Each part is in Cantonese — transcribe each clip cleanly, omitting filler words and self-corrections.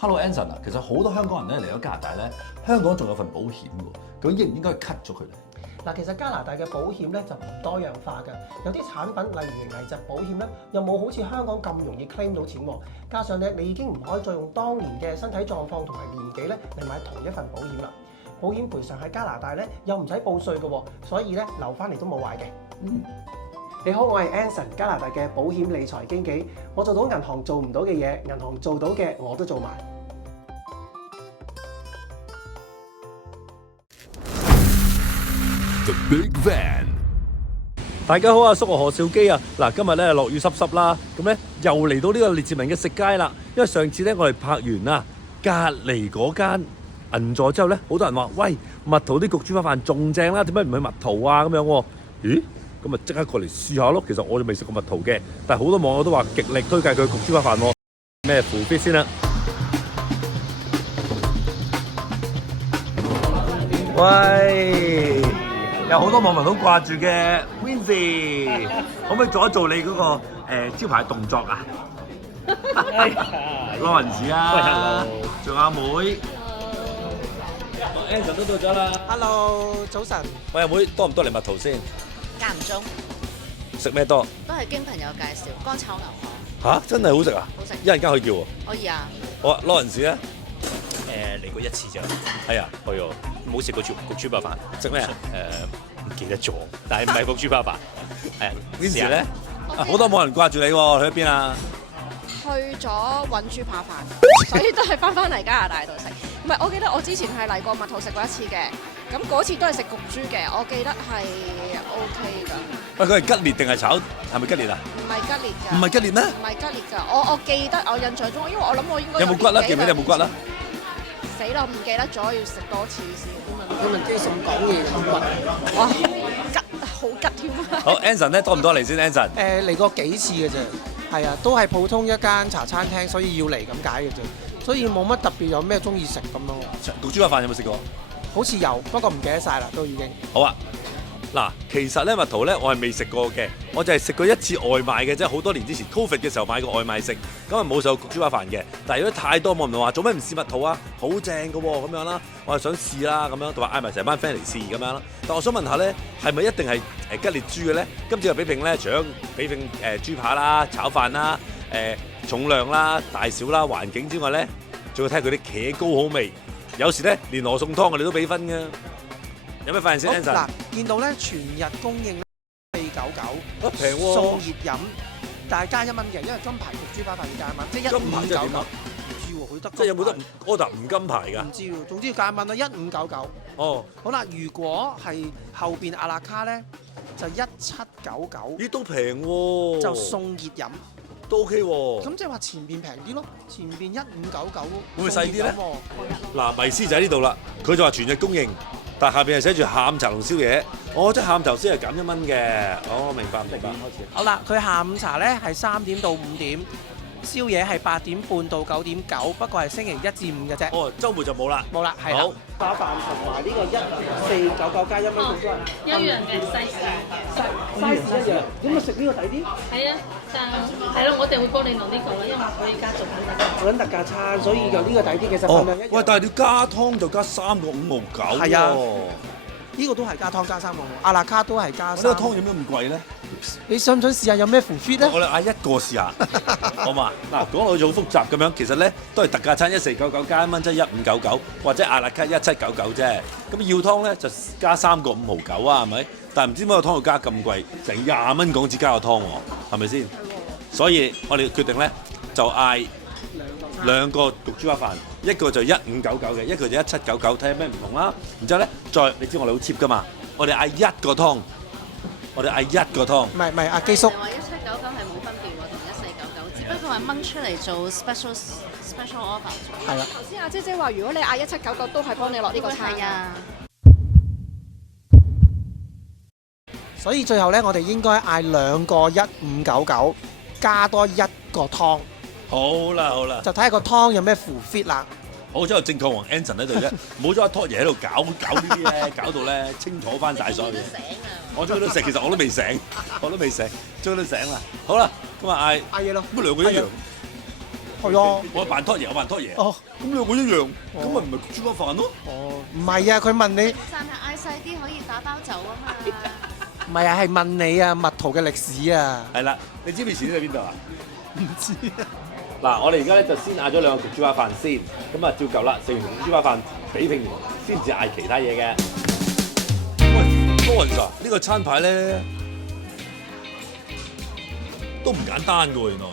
Hello Anson 啊，其實好多香港人咧嚟咗加拿大咧，香港仲有份保險喎，究竟應唔應該 cut 咗佢咧？嗱，其實加拿大嘅保險咧就唔多樣化嘅，有啲產品例如危疾保險咧，又冇好似香港咁容易 claim 到錢喎。加上咧，你已經唔可以再用當年嘅身體狀況同埋年紀咧嚟買同一份保險啦。保險賠償喺加拿大咧又唔使報稅嘅喎，所以咧留翻嚟都冇壞嘅。你好，我係 Anson， 加拿大嘅保險理財經紀，我做到銀行做唔到嘅嘢，銀行做到嘅我都做埋。The Big Van。大家好啊，叔我何兆基啊！嗱，今日咧落雨濕濕啦，咁咧又嚟到呢個列治文嘅食街啦。因為上次咧我哋拍完啊，隔離嗰間銀座之後咧，好多人話：喂，蜜桃啲焗豬扒飯仲正啦，點解唔去蜜桃啊？咁樣喎，咦？咁啊即刻過嚟試下咯。其實我就未食過蜜桃嘅，但係好多網友都話極力推介佢焗豬扒飯喎。咩扶必先啦？喂！有好多網民都掛住嘅 Wincy， 可唔可以做一做你嗰個招牌動作啊？攞銀紙啊！仲有阿妹 ，Anson 都到咗啦。Hello， 早晨。喂，阿妹多唔多嚟蜜桃先？間唔中食咩多？都係經朋友介紹，乾炒牛河吓？真係好食啊！好食，一陣間可以叫喎。可以啊。好啊，攞銀紙啊！嚟過一次咋，係啊，去喎，冇食過焗豬扒飯，食咩啊？唔記得咗，但係唔係焗豬扒飯，係啊。Wincy咧？好多冇人掛住你喎，去咗邊啊？去咗揾豬扒飯，所以都係翻嚟加拿大度食。唔係，我記得我之前係嚟過蜜桃食過一次嘅，咁嗰次都係食焗豬嘅，我記得係 OK 㗎。喂，佢係吉列定係炒？係咪吉列啊？唔係吉列㗎。唔係吉列咩？唔係吉列㗎，我記得我印象中，因為我諗我應該有冇骨啦？記唔記得有冇骨啦？死啦！我唔記得咗，要食多次先。你問基信講嘢咁哇，好吉添啊！好 Anson 咧，多唔多嚟先 Anson？嚟過幾次嘅啫，係啊，都係普通一間茶餐廳，所以要嚟咁解嘅啫，所以冇乜特別有咩中意食咁咯。焗豬扒飯有冇食過？好似有，不過唔記得晒啦，都已經。好啊，嗱，其實咧蜜桃咧我係未食過嘅，我就係食過一次外賣嘅，即係好多年之前 Covid 嘅時候買過外賣食，咁啊冇食過焗豬扒飯嘅。但係如果太多，冇人話做咩唔試蜜桃啊？好正嘅喎，咁樣啦，我係想試啦，咁樣同埋嗌埋成班 friend 嚟試咁樣啦。但我想問下咧，係咪一定係吉列豬嘅咧？今次嘅比拼咧，除咗比拼豬扒啦、炒飯啦、重量啦、大小啦、環境之外咧，仲要睇佢啲茄膏好味。有時咧連羅宋湯我哋都俾分㗎。有咩發現先 Anson？ 嗱，見到咧全日供應499，平喎，送熱飲，但係加1蚊嘅，因為金牌焗豬扒飯要加1蚊，即係金牌即係點1599。啊？唔知喎，佢得即係有冇得 order 唔金牌㗎唔？知喎，總之要加1蚊啦，1599。哦，好啦，如果係後邊阿拉卡咧，就1799，咦都平喎，就送熱飲。都 OK 喎。咁即係話前邊平啲咯，前邊1599會唔會細啲咧送熱飲喎？嗱，迷思就喺呢度啦。佢就話全日供應，但下邊係寫住下午茶同宵夜。哦，即係下午頭先係減1蚊嘅。哦，明白。開始。好啦，佢下午茶咧係3點到5點，宵夜係8點半到9點9，不過係星期1至5嘅啫。哦，週末就冇啦。冇啦，係啦。好。扒飯同埋呢個1499加1蚊咁多。一樣嘅size 一樣，咁咪食呢個抵啲？係啊，但係咯，我哋會幫你弄呢個啦，因為我哋家族緊特我揾特價餐，所以就呢個抵啲，其實份量一樣。喂，但係你加湯就加3個5毫9。係啊，呢個都係加湯加3個5，阿拉卡都係加3。呢個湯有咩咁貴咧？你想唔想試下有咩 full fit 咧？我哋嗌一個試下，好嘛？嗱，講落好似好複雜咁樣，其實咧都係特價餐1499加1蚊，即係1599，或者阿拉卡1799啫。咁要湯咧就加3個5毫9啊，係咪？但係唔知點解個湯要加咁貴，成20蚊港紙加個湯喎，係咪先？所以我哋決定咧就嗌兩個焗豬扒飯，一個就1599嘅，一個就1799，睇下咩唔同啦。然之後咧再你知我哋好 cheap 噶嘛，我哋嗌一個湯。我哋嗌一個湯，唔係，阿基叔。話1799係冇分別喎，同1499，只不過係掹出嚟做 special offer。係啦。頭先阿姐姐話，如果你嗌1799，都係幫你落呢個餐係啊。所以最後咧，我哋應該嗌兩個1599，加多一個湯，好啦好啦，就睇下個湯有咩 full fit 啦。好彩有正確王 Anson 喺度啫，冇咗阿 Todd 爺喺度搞呢啲咧，搞到咧清楚翻晒所有嘢。我終於都醒，其實我都未醒，終於都醒啦。好啦，咁啊嗌嗌嘢咯，乜兩個一樣？係啊。我扮拖爺，我扮拖爺。哦咁兩個一樣，咁咪唔係焗豬扒飯咯？哦，唔係啊，佢問你，但係嗌細啲可以打包走啊嘛。唔係啊，係問你啊，蜜桃嘅歷史啊。係啦，你知唔知前喺邊度啊？唔知啊。嗱，我哋而家咧就先嗌咗兩個焗豬扒飯先，咁啊照舊啦，食完焗豬扒飯比拼完先至嗌其他嘢嘅。喂，Lawrence啊，呢個餐牌咧都唔簡單嘅喎，原來。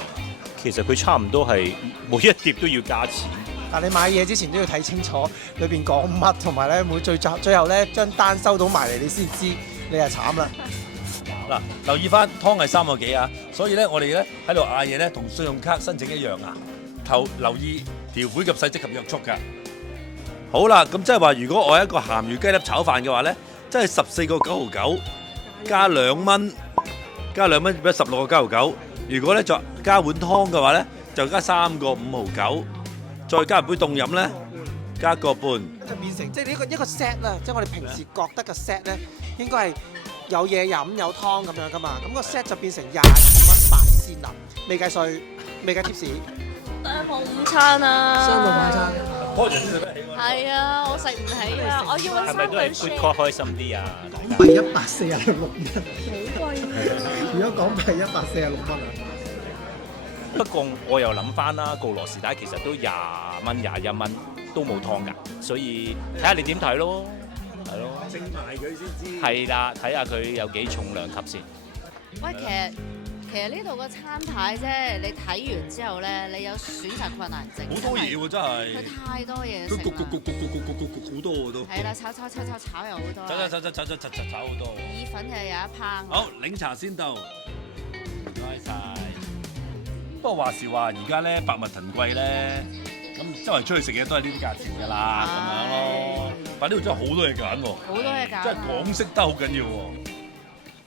其實佢差唔多係每一碟都要加錢。但你買嘢之前都要睇清楚裏邊講乜，同埋咧最後咧張單收到埋嚟，你先知你係慘啦。嗱，留意翻湯係3個幾啊，所以咧我哋咧喺度嗌嘢咧同信用卡申請一樣啊。留意條款及細則及約束㗎。好啦，咁即係話如果我係一個鹹魚雞粒炒飯嘅話咧，即係14個9.9加2蚊，加2蚊變咗16個9.9。如果咧再加碗湯嘅話咧，就加3個5.9，再加杯凍飲咧，加1個半。就變成即係呢一個 set 啦，即係我哋平時覺得嘅 set 咧，應該係有嘢飲有湯咁樣噶嘛，咁個 set 就變成22蚊8仙啦，未計稅，未計貼士。商務午餐啊！商務晚餐。開人食得起喎。係啊，我食唔起啊！我要揾係咪都係 food court 開心啲啊？港幣146蚊，好貴。如果港幣146蚊啊！不過我又諗翻啦，告羅士打其實都20蚊、21蚊都冇湯㗎，所以睇下你點睇咯，係咯。蒸埋佢先知。係啦，睇下佢有幾重量級先。喂，其實呢度個餐牌啫，你睇完之後咧，你有選擇困難症。好多嘢喎，真係。佢太多嘢食佢焗啦。好多喎都。係啦，炒又好多。炒好多。意粉又有一烹。好，檸茶先到。唔該晒。不過話時話，而家咧百物騰貴咧，咁周圍出去食嘢都係呢啲價錢㗎啦，咁樣咯。但呢度真係好多嘢揀喎。好多嘢揀。真係港式得好緊要喎。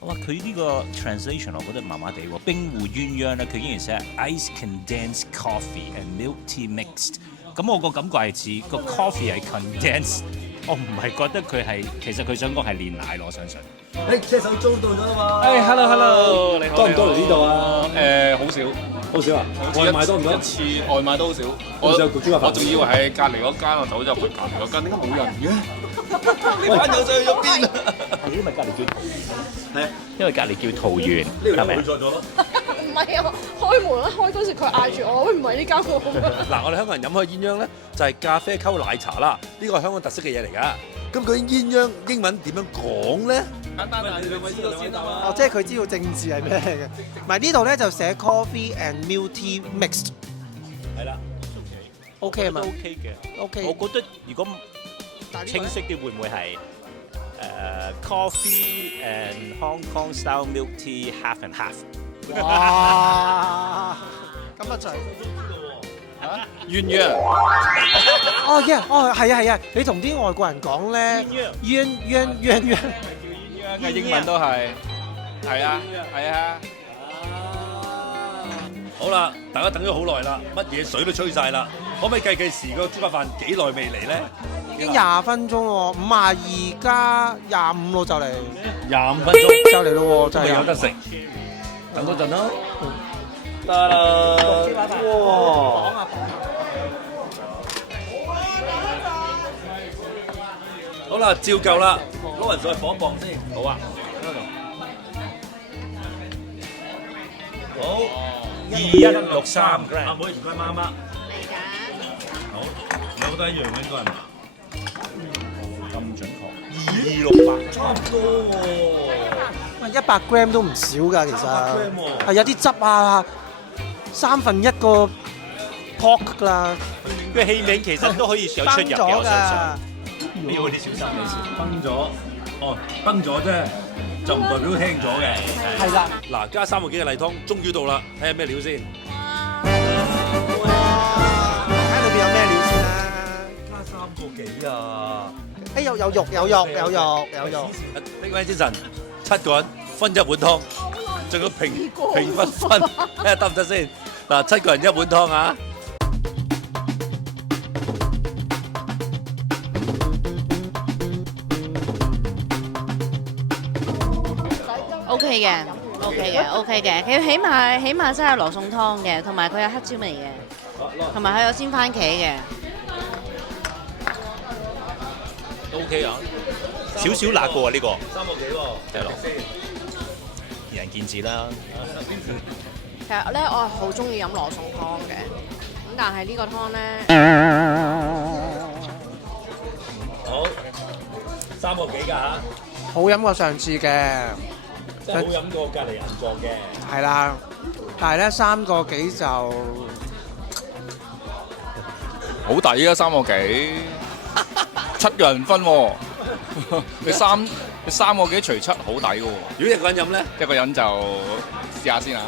哇！佢呢個 translation 我覺得麻麻地喎，冰湖鴛鴦咧，佢竟然寫 ice condensed coffee and milk tea mixed。咁我個感覺係似個 coffee 係 condensed，我唔係覺得佢係，其實佢想講係煉奶咯，我相信。車手租到咗啦嘛。hello，你好。多唔多嚟呢度啊？好少，好少啊！外賣多唔多？一次外賣都好少。好少焗豬扒飯我仲以為係隔離嗰間，我走咗入去隔離嗰間，點解冇人嘅？你班友仔去咗邊啊？係因為隔離叫桃園，係啊，因為隔離叫桃園，呢度係咪會？錯咗咯。唔係啊，開門一開嗰時佢嗌住我，喂唔係呢間喎。嗱，我哋香港人飲開鴛鴦咧，就係咖啡溝奶茶啦，呢個係香港特色嘅嘢嚟㗎。咁究竟鴛鴦英文點樣講咧？簡單啊，你兩位知道先啊嘛。哦，即係佢知道政治係咩嚟嘅。唔係呢度咧就寫 coffee and milk tea mixed。係啦。 OK 啊嘛都 OK 嘅。 ，OK。我覺得如果清晰啲，會唔會係coffee and Hong Kong style milk tea half and half？哇！咁啊就鴛鴦，哦，yeah，哦係啊，你同啲外國人講咧，鴛鴦。嘅英文都係，係啊。好啦，大家等咗好耐啦，乜嘢水都吹晒啦，可唔可以計時個豬扒飯幾耐未嚟咧？已經20分鐘喎，52加25咯就嚟25分鐘就嚟咯喎，真係咪有得食。等多陣啦。得啦。哇！好啦，照舊啦，攞人上去磅一磅先。好啊。好。2163 gram。阿妹唔該媽媽。好，有得一樣嘅應該係嘛？咁準確。268，差唔多喎。喂，100 gram 都唔少㗎，其實 gram 喎係有啲汁啊，1/3個 pork 啦，佢器皿其實都可以有出入嘅，我相信。你要啲小心你先。崩咗，哦，崩咗啫，就唔代表輕咗嘅。係啦。嗱，加3個幾嘅例湯，終於到啦，睇下咩料先。哇！睇下裏邊有咩料先啦。加3個幾啊！誒有肉。呢位精神，7個人分一碗湯，仲要平分，睇下得唔得先？嗱，7個人一碗湯啊！ OK 嘅，佢起碼真係羅宋湯嘅，同埋佢有黑椒味嘅。同埋佢有鮮番茄嘅。都 OK 啊，少少辣過啊呢個， 3個幾喎，係咯，見仁見智啦。其實咧，我係好中意飲羅宋湯嘅，咁但係呢個湯咧，好3個幾㗎嚇，好飲過上次嘅，真係好飲過隔離人作嘅。係啦，但係咧3個幾就好抵啊，3個幾，7個人分喎。你三個幾除7好抵嘅喎。如果一個人飲咧，一個人就試下先啊。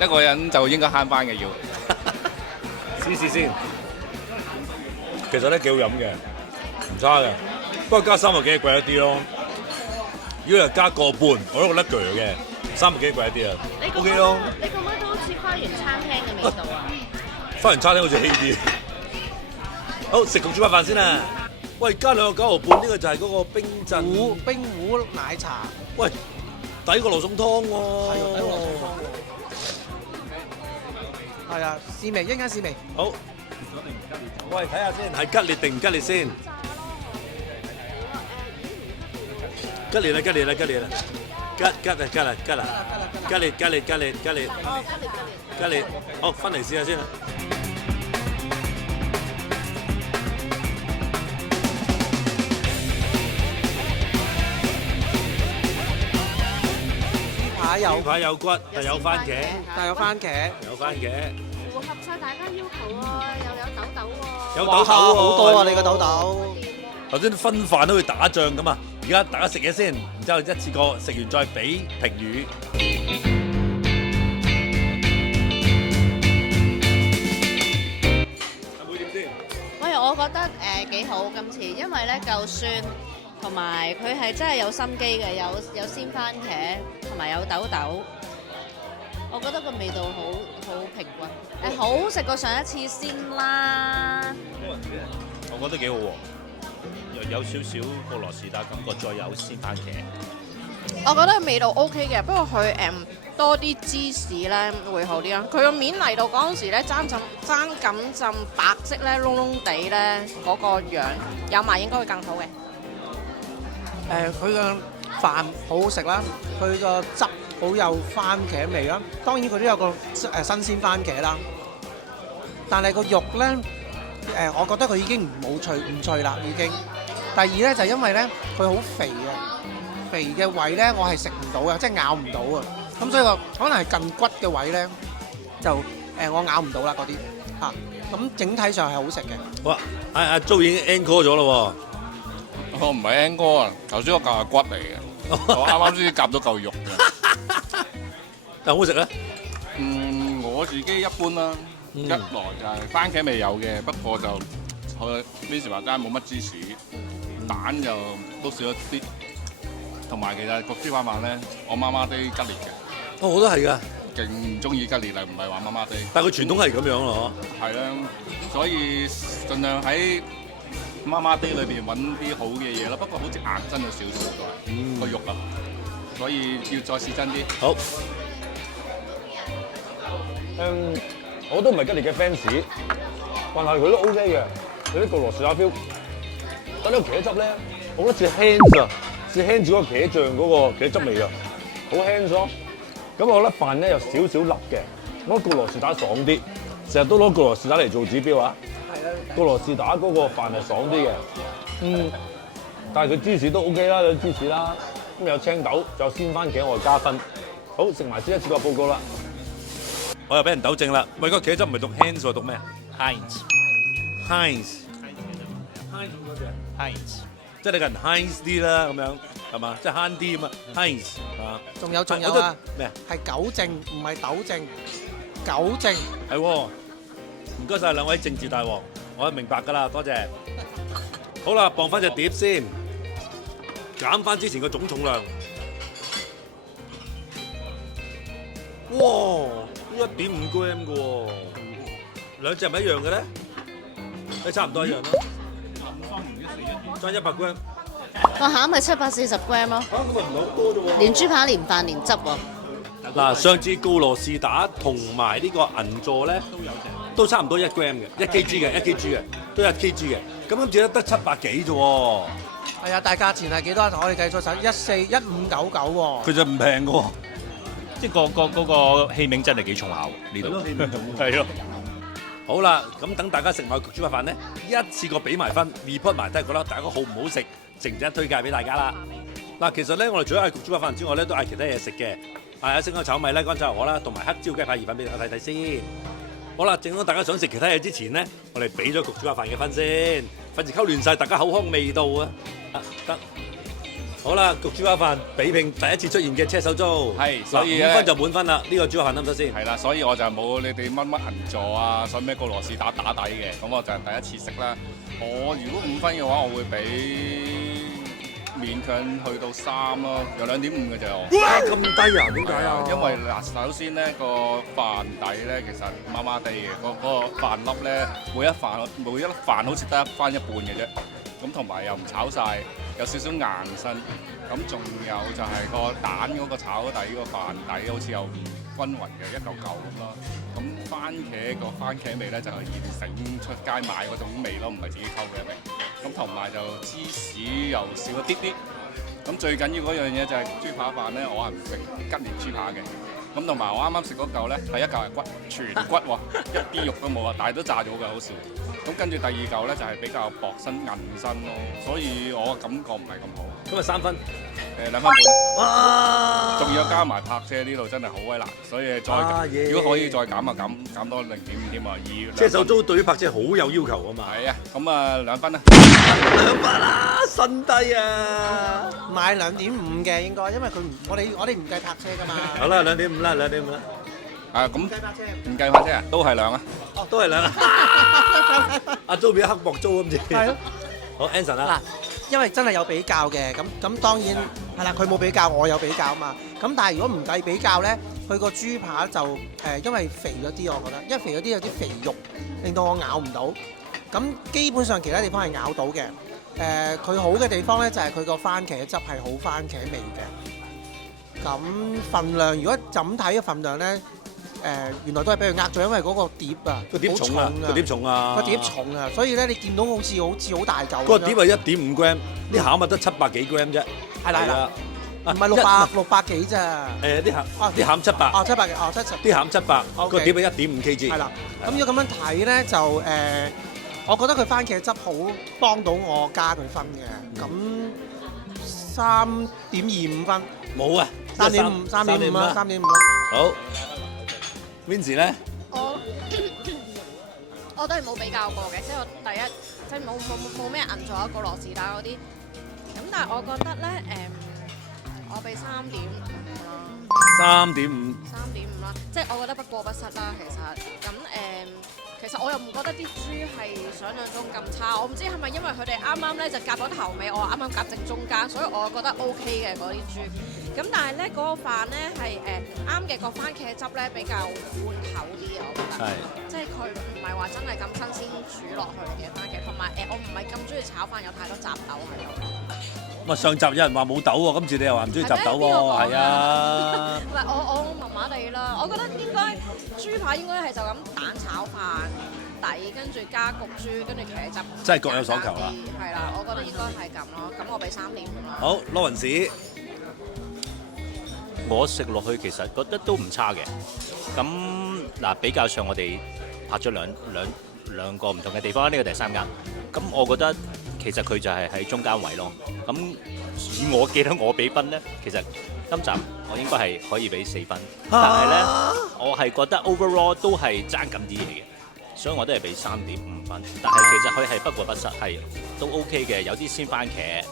一個人就應該慳翻嘅要。試試先。其實咧幾好飲嘅，唔差嘅。不過加3個幾貴一啲咯。如果係加個半，我都覺得鋸嘅。3個幾貴一啲啊。OK 咯。你覺唔覺得好似花園餐廳嘅味道啊？花園餐廳好似稀啲。好，食焗豬扒飯先啦。喂，加2個9毫半，呢個就係嗰個冰鎮冰壺奶茶，喂，抵過羅宋湯喎。係啊，抵過羅宋湯喎。係啊，試味，一陣間試味。好。喂，睇下先，係吉列定唔吉列先？吉列啦，吉列啦，吉列啦，吉列，好，分嚟試下先啦。豬排有骨，但有番茄，有番茄，符合晒大家要求喎，又有豆豆喎。有豆豆喎，好多啊！你個豆豆。頭先分飯都去打仗咁啊，而家大家食嘢先，然之後一次過食完再俾評語。會點先？喂，我覺得幾好今次，因為咧夠酸，同埋佢係真係有心機嘅，有鮮番茄，同埋有豆豆。我覺得個味道好平均，好食過上一次先啦。我覺得幾好喎，又有少少俄羅斯打感覺，再有鮮番茄。我覺得味道 OK 嘅，不過佢多啲芝士咧會好啲咯。佢個面嚟到嗰陣時咧，爭咁浸白色咧，燶燶地咧嗰個樣有埋應該會更好嘅。佢個飯好好食啦，佢個汁好有番茄味啦。當然佢都有個新鮮番茄啦，但係個肉咧，我覺得佢已經唔脆啦，已經。第二咧就因為咧佢好肥嘅，肥嘅位咧我係食唔到嘅，即係咬唔到啊。咁所以個可能係近骨嘅位咧，就我咬唔到啦嗰啲嚇。咁整體上係好食嘅。哇！阿 Jo 已經 encore 咗咯喎。我唔係 encore 啊，頭先嗰嚿係骨嚟嘅，我啱啱先夾到嚿肉嘅。但好食咧？我自己一般啦，一來就係番茄味有嘅，不過就佢呢時話齋冇乜芝士，蛋就都少一啲，同埋其實個豬扒飯咧，我麻麻地吉列嘅。哦，我都係㗎，勁唔中意吉列啊，唔係話麻麻地。但係佢傳統係咁樣咯，係啦，所以盡量喺麻麻地裏邊揾啲好嘅嘢啦。不過好似硬真咗少少都係個肉啊，所以要再試真啲。好。我都唔係吉列嘅 fans，但係佢都 OK 嘅，有啲個羅士打 feel。但係個茄汁咧，我覺得似 hands 啊，似 hands 嗰個茄醬嗰個茄汁味啊，好 hands 咯。咁我覺得飯咧有少少辣嘅，我覺得個羅士打爽啲，成日都攞個羅士打嚟做指標啊。係啦。個羅士打嗰個飯係爽啲嘅，但係佢芝士都 OK 啦，有芝士啦，咁有青豆，仲有鮮番茄，我係加分。好，食埋先一次過報告啦。我又俾人糾正啦，喂，個茄汁唔係讀 Heinz 喎，讀咩？Heinz，即係你個人 Heinz 啲啦，咁樣係嘛？即係慳啲啊嘛 ，Heinz 係嘛？仲有啊，咩啊？係糾正，唔係糾正，糾正。係喎，唔該曬兩位政治大王，我明白㗎啦，多謝。好啦，磅翻隻碟先，減翻之前個總重量。哇！1.5 gram 嘅喎，兩隻係咪一樣嘅咧？都差唔多一樣咯。爭100 gram。個餡係740 gram 咯。咁咪唔係好多啫喎。連豬扒連飯連汁喎。等嗱，上次告羅士打同埋呢個銀座咧，都差唔多1 gram 嘅，1 kg 嘅，1 kg 嘅，都1 kg 嘅。咁今次咧得700幾啫喎。係啊，大價錢係幾多？我哋計錯晒1599喎。佢就唔平嘅喎，即係嗰個器皿真係幾重下喎呢度。係咯。好啦，咁等大家食埋焗豬扒飯咧，一次過俾埋分 report 埋，都係覺得大家好唔好食，值唔值得推介俾大家啦。嗱，其實咧我哋除咗嗌焗豬扒飯之外咧，都嗌其他嘢食嘅，嗌下星香炒米啦、乾炒牛河啦，同埋黑椒雞扒意粉俾大家睇睇先。好啦，正當大家想食其他嘢之前咧，我哋俾咗焗豬扒飯嘅分先，費事溝亂晒大家口腔味道啊！得。好啦，焗豬扒飯比拼第一次出現嘅車手租，係，所以5分就滿分啦。呢個豬扒飯得唔得先？係啦，所以我就冇你哋乜銀座啊，所以咩告羅士打底嘅，咁我就係第一次食啦。我如果5分嘅話，我會俾勉強去到3咯，有2.5嘅啫我。哇！咁低啊？點解啊？因為嗱，首先咧個飯底咧其實麻麻地嘅，嗰個飯粒咧每一粒飯好似得翻一半嘅啫，咁同埋又唔炒晒，有少少硬身，咁仲有就係個蛋嗰個炒底個飯底好似又唔均勻嘅，一嚿嚿咁咯。咁番茄味咧就係現成出街買嗰種味咯，唔係自己溝嘅味。咁同埋就芝士又少一啲啲。咁最緊要嗰樣嘢就係豬扒飯咧，我係唔食吉列豬扒嘅。咁同埋我啱啱食嗰嚿咧係一嚿係骨，全骨喎，一啲肉都冇啊，但係都炸咗嘅，好笑。咁跟住第二嚿咧就係比較薄身韌身咯，所以我感覺唔係咁好。咁啊3分，2分半。哇！仲要加埋泊車呢度真係好鬼難，所以再如果可以再減啊減多0.5添啊，2。車手租對於泊車好有要求啊嘛。係啊，咁啊2分啦。2分啦，新低啊！買2.5嘅應該，因為我哋唔計泊車㗎嘛。好啦，2.5啦，2.5啦。啊咁唔計泊車啊，都係2啊。哦，都係2啊。阿租變黑幕租咁似。係咯。好 ，Anson 啦。嗱，因為真係有比較嘅，咁當然係啦，佢冇比較，我有比較啊嘛。咁但係如果唔計比較咧，佢個豬扒就因為肥咗啲，我覺得，因為肥咗啲有啲肥肉，令到我咬唔到。咁基本上其他地方係咬到嘅。佢好嘅地方咧就係佢個番茄汁係好番茄味嘅。咁份量如果就咁睇嘅份量咧，原來都係俾佢呃咗，因為嗰個碟啊，個碟重啊，個碟重啊，個碟重啊，所以咧你見到好似好大嚿。個碟係1.5 gram，啲餡咪得700幾 gram 啫。係啦，唔係600幾咋？啲餡700。哦，700嘅，哦700。啲餡700，個碟係1.5 kg。係啦，咁如果咁樣睇咧，就我覺得佢番茄汁好幫到我加佢分嘅，咁3.25分。冇啊，3.5啦，3.5啦。好 ，Vincy 咧？我都係冇比較過嘅，即係我第一即係冇咩銀座告羅士打嗰啲，咁但係我覺得咧我俾3.5啦。3.5。3.5啦，即係我覺得不過不失啦，其實咁其實我又唔覺得啲豬係想象中咁差，我唔知係咪因為佢哋啱啱咧就夾咗頭尾，我啱啱夾正中間，所以我覺得 OK 嘅嗰啲豬。咁但係咧嗰個飯咧係啱嘅，個番茄汁咧比較寬厚啲，我覺得。係。即係佢唔係話真係咁新鮮煮落去嘅番茄，同埋我唔係咁中意炒飯有太多雜豆喺度。咁啊上集有人話冇豆喎，今次你又話唔中意雜豆喎，係啊。唔係我麻麻地啦，我覺得應該豬扒應該係就咁蛋炒飯底，跟住加焗豬，跟住茄汁。真係各有所求啦。係啦，我覺得應該係咁咯。咁我俾3.5啦。好，羅雲士。我食落去其實覺得都唔差嘅。咁嗱，比較上我哋拍咗兩個唔同嘅地方，呢個第3間。咁我覺得其實佢就係喺中間位咯。咁以我記得我俾分咧，其實今集我應該係可以俾4分，但係咧我係覺得 overall 都係爭緊啲嘢嘅，所以我都係俾3.5分。但係其實佢係不過不失，係都 OK 嘅，有啲鮮番茄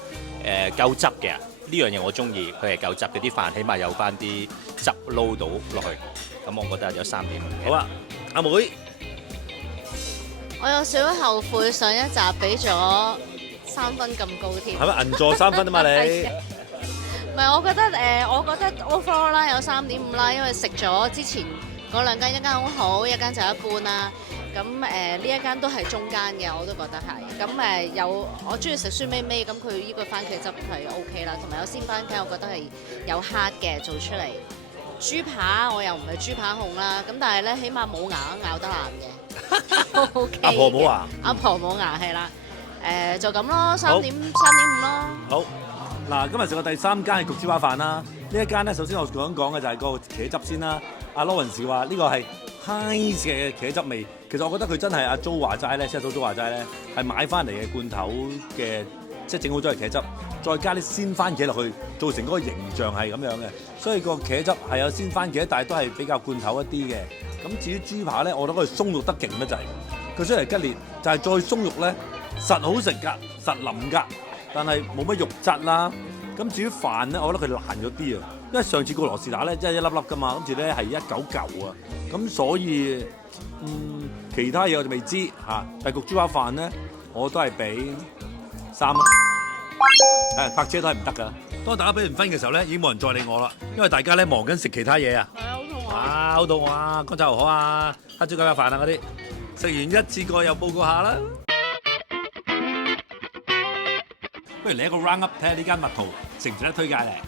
夠汁嘅。呢樣嘢我中意，佢係夠汁嘅，啲飯起碼有翻啲汁撈到落去，咁我覺得有3.5。好啊，阿妹，我有少少後悔上一集俾咗3分咁高添。係咪銀座3分啊嘛你？唔係，我覺得 overall 啦有3.5啦，因為食咗之前嗰2間，一間好好，一間就一般啦。咁呢一間都係中間嘅，我都覺得係。咁有我中意食酸味味，咁佢呢個番茄汁係 OK 啦，同埋有鮮番茄，我覺得係有黑嘅做出嚟。豬扒我又唔係豬扒控啦，咁但係咧起碼冇牙咬得爛嘅。OK 阿婆冇牙，阿婆冇牙係啦。就咁咯，3.5咯。好，嗱，今日食過第3間係焗豬扒飯啦。呢一間咧，首先我想講嘅就係個茄汁先啦。阿 Lawrence 話呢個係 Heinz 嘅茄汁味，其實我覺得佢真係阿 Jo 話齋咧，即係蘇話齋咧，係買翻嚟嘅罐頭嘅，即係整好咗嘅茄汁，再加啲鮮番茄落去，造成嗰個形象係咁樣嘅。所以個茄汁係有鮮番茄，但係都係比較罐頭一啲嘅。咁至於豬扒咧，我覺得佢鬆肉得勁得滯，佢雖然係吉列，就係再鬆肉咧，實好食㗎，實腍㗎，但係冇乜肉質啦。咁至於飯咧，我覺得佢爛咗啲啊，因為上次個羅士打咧真係一粒粒㗎嘛，今次咧係一嚿嚿啊，咁所以其他嘢我就未知嚇。但係焗豬扒飯咧，我都係俾3粒。泊車都係唔得㗎。當大家俾完分嘅時候咧，已經冇人再理我啦，因為大家咧忙緊食其他嘢啊。係啊，好肚餓。啊，好肚餓啊！乾炒牛河啊，黑椒雞飯啊嗰啲，食完一次過又報告下啦。不如嚟一個 round up 睇下呢間蜜桃值唔值得推介咧？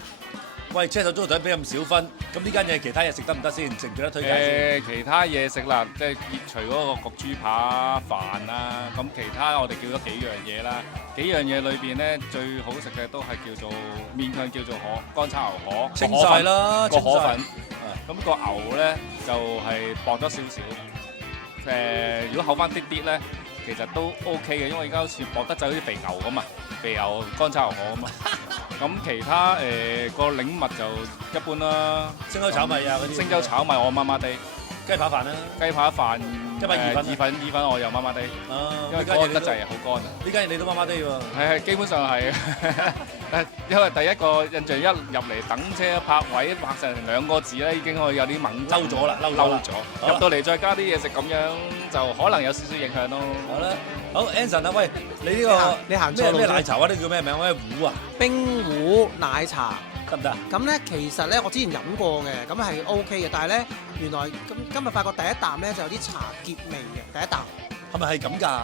喂，車手中隊俾咁少分，咁呢間嘢其他嘢食得唔得先？值唔值得推介先？其他嘢食啦，即係除嗰個焗豬扒飯啦，咁其他我哋叫咗幾樣嘢啦。幾樣嘢裏邊咧，最好食嘅都係叫做勉強叫做乾炒牛河，清晒啦，個河粉。清咁個牛咧就係薄咗少少。如果厚翻啲啲咧，其實都 OK 嘅，因為而家好似薄得就好似肥牛咁啊，肥牛乾炒牛河咁啊。咁其他個領物就一般啦，星洲炒米啊嗰啲。星洲炒米我麻麻地，雞扒飯啦，雞扒飯意粉我又麻麻地，因為乾得滯好乾啊。呢間嘢你都麻麻地喎。係基本上係，因為第一個印象一入嚟等車泊位泊成2個字咧，已經可以有啲猛嬲咗啦，嬲咗。入到嚟再加啲嘢食咁樣，就可能有少少影響咯。好啦，好 Anson 啊，喂，你呢個你行錯路咩奶茶啊？呢叫咩名？咩糊啊？冰壺奶茶。得唔得？咁咧，其實咧，我之前飲過嘅，咁係 OK 嘅。但係咧，原來今日發覺第一啖咧就有啲茶葉味嘅，第一啖。係咪係咁㗎？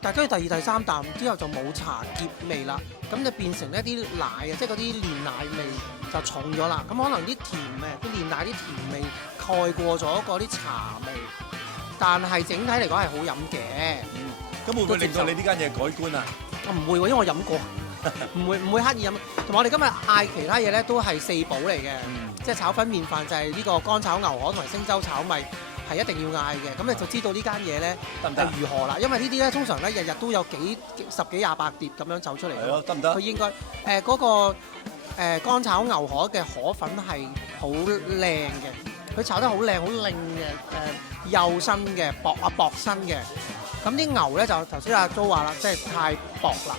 但係跟住第2、第3啖之後就冇茶葉味啦，咁就變成一啲奶啊，即係嗰啲煉奶味就重咗啦。咁可能啲甜嘅，啲煉奶啲甜味蓋過咗嗰啲茶味，但係整體嚟講係好飲嘅。咁會唔會令到你呢間嘢改觀啊？我唔會喎，因為我飲過。唔會刻意飲，同埋我哋今日嗌其他嘢咧都係4寶嚟嘅，即係炒粉麵飯就係呢個乾炒牛河同埋星洲炒米係一定要嗌嘅，咁你就知道呢間嘢咧係如何啦。因為呢啲咧通常咧日日都有10幾20百碟咁樣走出嚟。係咯，得唔得？佢應該嗰個乾炒牛河嘅河粉係好靚嘅，佢炒得好靚好靚嘅，幼身嘅薄身嘅。咁啲牛咧就頭先阿 Jo 話啦，即係太薄啦。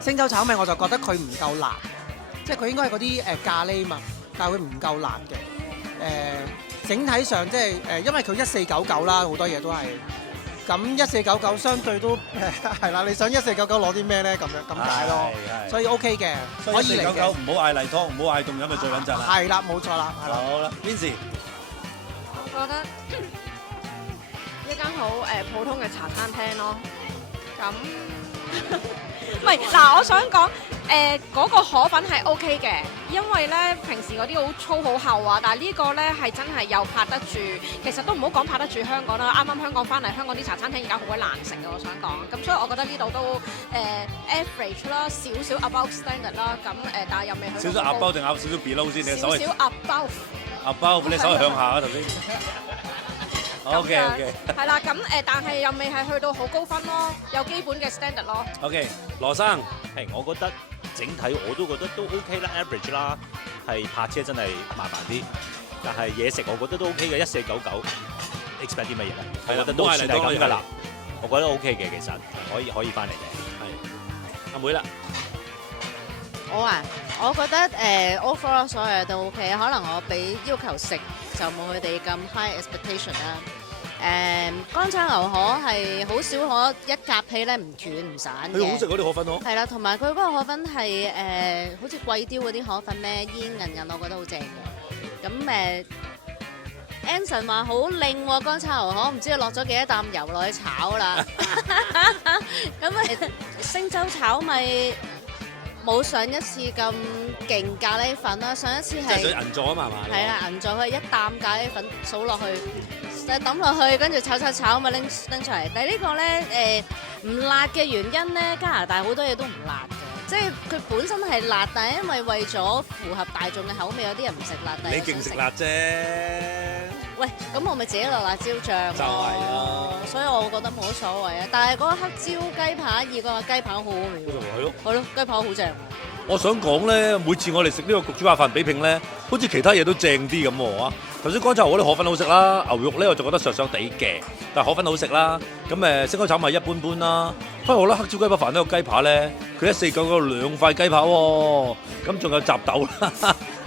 星洲炒米我就覺得佢唔夠辣，即係佢應該係嗰啲咖喱嘛，但係佢唔夠辣嘅。整體上即係因為佢1499啦，好多嘢都係。咁1499相對都係啦，你想1499攞啲咩咧？咁解咯，所以 OK 嘅，可以嚟嘅。1499唔好嗌例湯，唔好嗌凍飲咪最穩陣啦。係啦，冇錯啦。好啦 Vincy 我覺得一間好普通嘅茶餐廳咯。咁唔係嗱，我想講嗰個河粉係 OK 嘅，因為咧平時嗰啲好粗好厚啊，但係呢個咧係真係又拍得住。其實都唔好講拍得住香港啦，啱啱香港翻嚟，香港啲茶餐廳而家好鬼難食嘅，我想講。咁所以我覺得呢度都average 啦，少少 above standard 啦。咁但係又未去。少少 above 定 out 少少 below 先？你手係少少 above。above 你手係向下啊頭先。OK，係啦，咁但係又未係去到好高分咯，有基本嘅 standard 咯。OK，羅生，我覺得整體我都覺得都 OK 啦 ，average 啦，係泊車真係麻煩啲，但係嘢食我覺得都 OK 嘅，1499 expect 啲乜嘢咧？我覺得都算係咁㗎啦，我覺得 OK 嘅，其實可以翻嚟嘅。係，阿妹啦。我覺得overall 所有嘢都 OK， 可能我俾要求食就冇佢哋咁 high expectation 啦。乾炒牛河係好少可一夾起咧唔斷唔散嘅。佢好食嗰啲河粉咯。係啦，同埋佢嗰個河粉係好似貴雕嗰啲河粉咧，煙韌韌，我覺得好正嘅。咁Anson 話好靚喎，乾炒牛河，唔知佢落咗幾多啖油落去炒啦。咁星洲炒米。冇上一次咁勁咖喱粉啦，上一次即係係銀座啊嘛，係嘛？係啦，銀座佢係一啖咖喱粉數落去，就抌落去，跟住炒咁啊拎出嚟。但係呢個咧唔辣嘅原因咧，加拿大好多嘢都唔辣嘅，即係佢本身係辣，但係因為為咗符合大眾嘅口味，有啲人唔食辣，但係你勁食辣啫，喂，咁我咪自己落辣椒醬就係咯，所以我覺得冇乜所謂啊。但係嗰個黑椒雞扒意個雞扒好好味喎，係咯。係咯，雞扒好正。我想講咧，每次我哋食呢個焗豬扒飯比拼咧，好似其他嘢都正啲咁喎啊！頭先剛才我啲河粉好食啦，牛肉咧我就覺得上地嘅，但係河粉好食啦。咁星溝炒米一般般啦。不過我覺得黑椒雞扒飯呢個雞扒咧，佢149嗰2塊雞扒喎，咁仲有雜豆啦，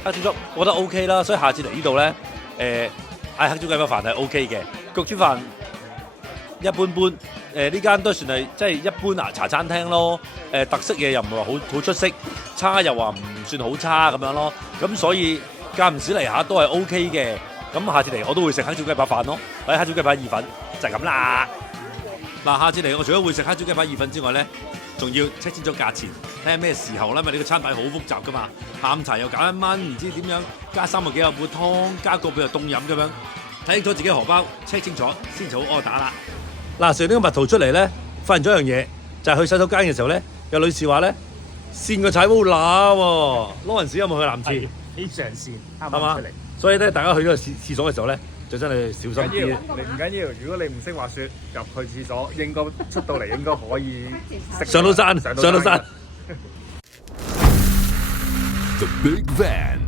黑椒粥，我覺得 OK 啦。所以下次嚟呢度咧，嗌黑椒雞扒飯係 OK 嘅，焗豬飯一般般。呢間都算係即係一般茶餐廳咯。特色嘢又唔係話好出色，差又話唔算好差咁樣咯。咁所以間唔時嚟下都係 OK 嘅。咁下次嚟我都會食黑椒雞扒飯咯，或者黑椒雞扒意粉就係咁啦。嗱，下次嚟我除咗會食黑椒雞扒意粉之外咧，仲要 check 清楚價錢，睇下咩時候啦。因為呢個餐牌好複雜噶嘛，下午茶又搞1蚊，唔知點樣加3個幾有碗湯，加個杯又凍飲咁樣，睇清楚自己荷包 check 清楚先做 order 啦。嗱，食呢個蜜桃出嚟咧，發現咗一樣嘢，就係去洗手間嘅時候咧，有女士話咧，跣個踩污乸喎。Lawrence有冇去男廁？非常線，啱係嘛啱出嚟。所以咧，大家去呢個廁所嘅時候咧，就真係小心啲。你唔緊要，如果你唔識滑雪，入去廁所應該出到嚟應該可以上到山，上到山。 The Big Van